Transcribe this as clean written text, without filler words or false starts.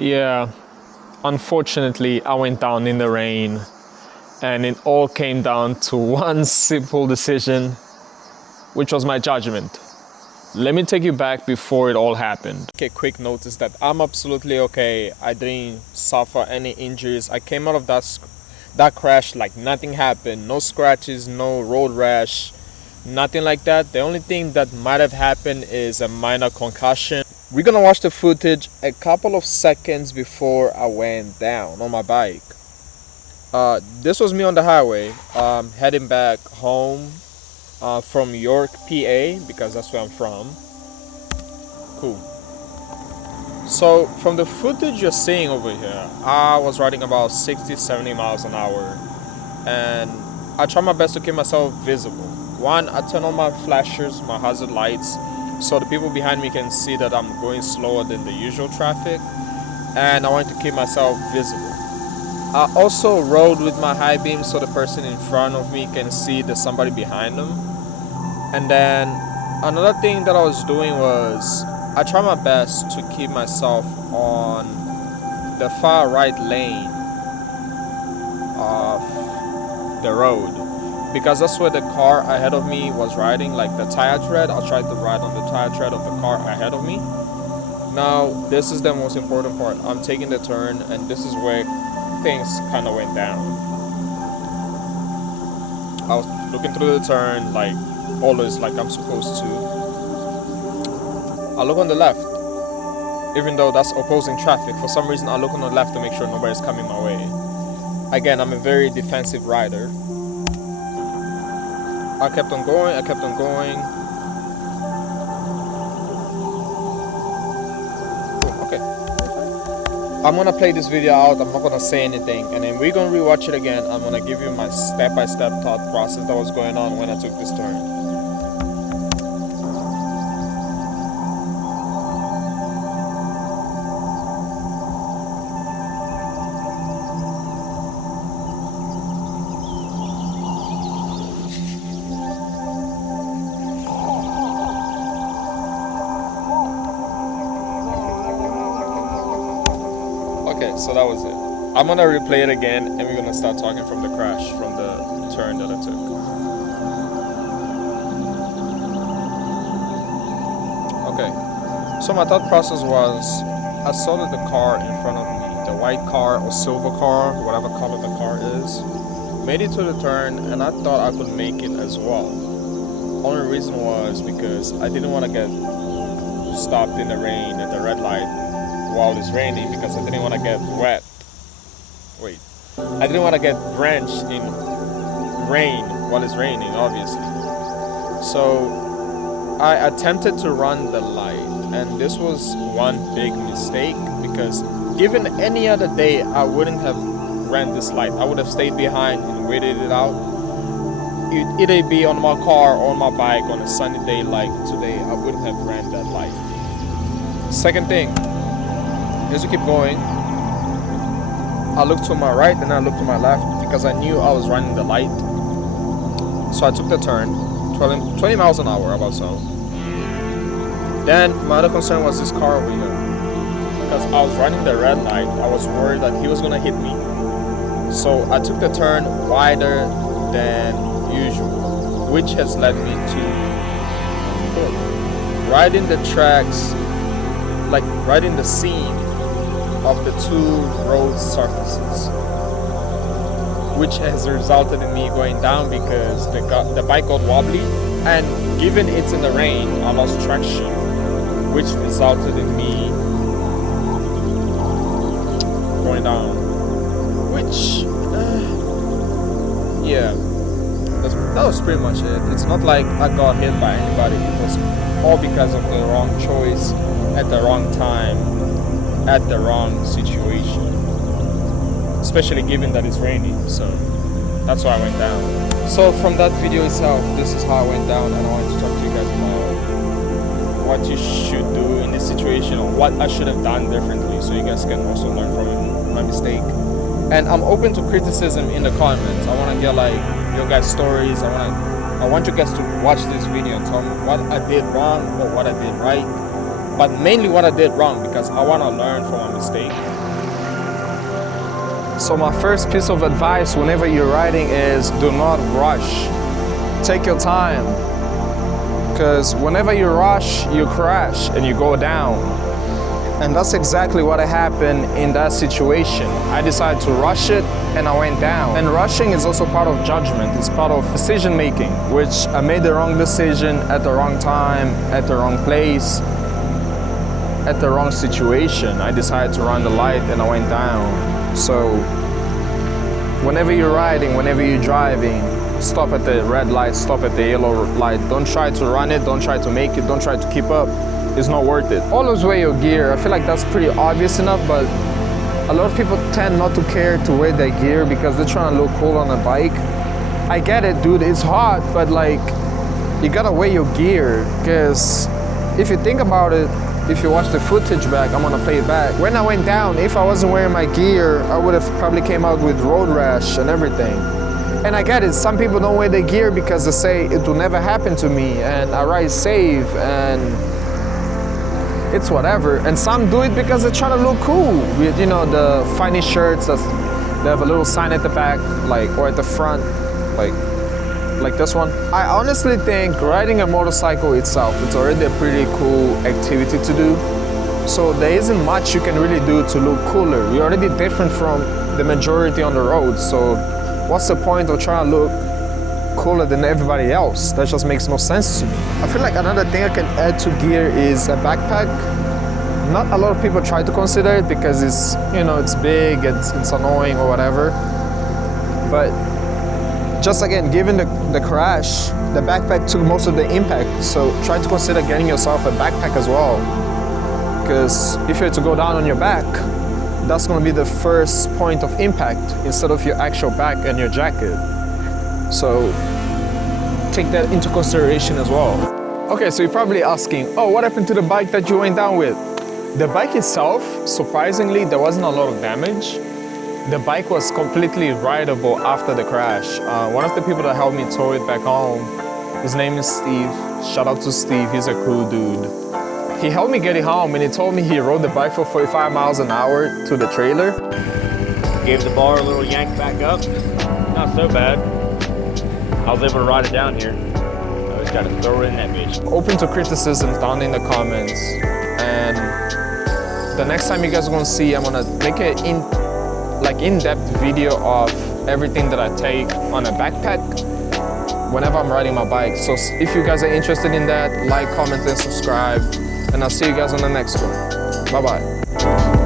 Yeah, unfortunately, I went down in the rain, and it all came down to one simple decision, which was my judgment. Let me take you back before it all happened. Okay, quick notice that I'm absolutely okay. I didn't suffer any injuries. I came out of that crash like nothing happened. No scratches, no road rash, nothing like that. The only thing that might have happened is a minor concussion. We're gonna watch the footage a couple of seconds before I went down on my bike. This was me on the highway, heading back home from York, PA, because that's where I'm from. Cool. So from the footage you're seeing over here, I was riding about 60-70 miles an hour, and I try my best to keep myself visible. One, I turn on my flashers, my hazard lights, so the people behind me can see that I'm going slower than the usual traffic, and I want to keep myself visible. I also rode with my high beam so the person in front of me can see there's somebody behind them. And then another thing that I was doing was I try my best to keep myself on the far right lane of the road, because that's where the car ahead of me was riding, like the tire tread. I tried to ride on the tire tread of the car ahead of me. Now, this is the most important part. I'm taking the turn, and this is where things kind of went down. I was looking through the turn, like always, like I'm supposed to. I look on the left, even though that's opposing traffic. For some reason, I look on the left to make sure nobody's coming my way. Again, I'm a very defensive rider. I kept on going. Okay. I'm gonna play this video out. I'm not gonna say anything, and then we're gonna rewatch it again. I'm gonna give you my step-by-step thought process that was going on when I took this turn. Okay, so that was it. I'm gonna replay it again, and we're gonna start talking from the crash, from the turn that I took. Okay, so my thought process was, I saw that the car in front of me, the white car or silver car, whatever color the car is, made it to the turn, and I thought I could make it as well. Only reason was because I didn't want to get stopped in the rain at the red light while it's raining, because I didn't want to get wet. I didn't want to get drenched in rain while it's raining, obviously. So I attempted to run the light, and this was one big mistake, because given any other day, I wouldn't have ran this light. I would have stayed behind and waited it out. It'd either be on my car or on my bike on a sunny day like today. I wouldn't have ran that light. Second thing, as we keep going, I looked to my right and I looked to my left, because I knew I was running the light. So I took the turn, 20 miles an hour, about so. Then my other concern was this car over here, because I was running the red light. I was worried that he was gonna hit me. So I took the turn wider than usual, which has led me to riding the tracks, like riding the seam of the two road surfaces, which has resulted in me going down, because the bike got wobbly, and given it's in the rain, I lost traction, which resulted in me going down, which yeah, that was pretty much it. It's not like I got hit by anybody. It was all because of the wrong choice at the wrong time, at the wrong situation, especially given that it's raining. So that's why I went down. So from that video itself, this is how I went down, and I wanted to talk to you guys about what you should do in this situation, or what I should have done differently, so you guys can also learn from my mistake. And I'm open to criticism in the comments. I want to hear like your guys' stories. I want you guys to watch this video and tell me what I did wrong or what I did right, but mainly what I did wrong, because I want to learn from my mistake. So my first piece of advice whenever you're riding is do not rush. Take your time. Because whenever you rush, you crash and you go down. And that's exactly what happened in that situation. I decided to rush it and I went down. And rushing is also part of judgment. It's part of decision making, which I made the wrong decision at the wrong time, at the wrong place, at the wrong situation. I decided to run the light and I went down. So whenever you're riding, whenever you're driving, stop at the red light, stop at the yellow light. Don't try to run it, don't try to make it, don't try to keep up. It's not worth it. Always wear your gear. I feel like that's pretty obvious enough, but a lot of people tend not to care to wear their gear because they're trying to look cool on a bike. I get it, dude, it's hot, but like, you gotta wear your gear, because if you think about it, if you watch the footage back, I'm gonna play it back. When I went down, if I wasn't wearing my gear, I would have probably came out with road rash and everything. And I get it, some people don't wear their gear because they say it will never happen to me and I ride safe and it's whatever. And some do it because they're trying to look cool with, you know, the funny shirts that they have a little sign at the back, like, or at the front, like this one. I honestly think riding a motorcycle itself, it's already a pretty cool activity to do. So there isn't much you can really do to look cooler. You're already different from the majority on the road. So what's the point of trying to look cooler than everybody else? That just makes no sense to me. I feel like another thing I can add to gear is a backpack. Not a lot of people try to consider it because it's, you know, it's big, it's annoying or whatever. But just again, given the crash, the backpack took most of the impact. So try to consider getting yourself a backpack as well. Because if you're to go down on your back, that's going to be the first point of impact instead of your actual back and your jacket. So take that into consideration as well. Okay, so you're probably asking, oh, what happened to the bike that you went down with? The bike itself, surprisingly, there wasn't a lot of damage. The bike was completely rideable after the crash. One of the people that helped me tow it back home, his name is Steve. Shout out to Steve, he's a cool dude. He helped me get it home and he told me he rode the bike for 45 miles an hour to the trailer. Gave the bar a little yank back up. Not so bad. I was able to ride it down here. I just got to throw it in that bitch. Open to criticism down in the comments. And the next time you guys are gonna see, I'm gonna make an in-depth video of everything that I take on a backpack whenever I'm riding my bike. So if you guys are interested in that, like, comment, and subscribe. And I'll see you guys on the next one. Bye-bye.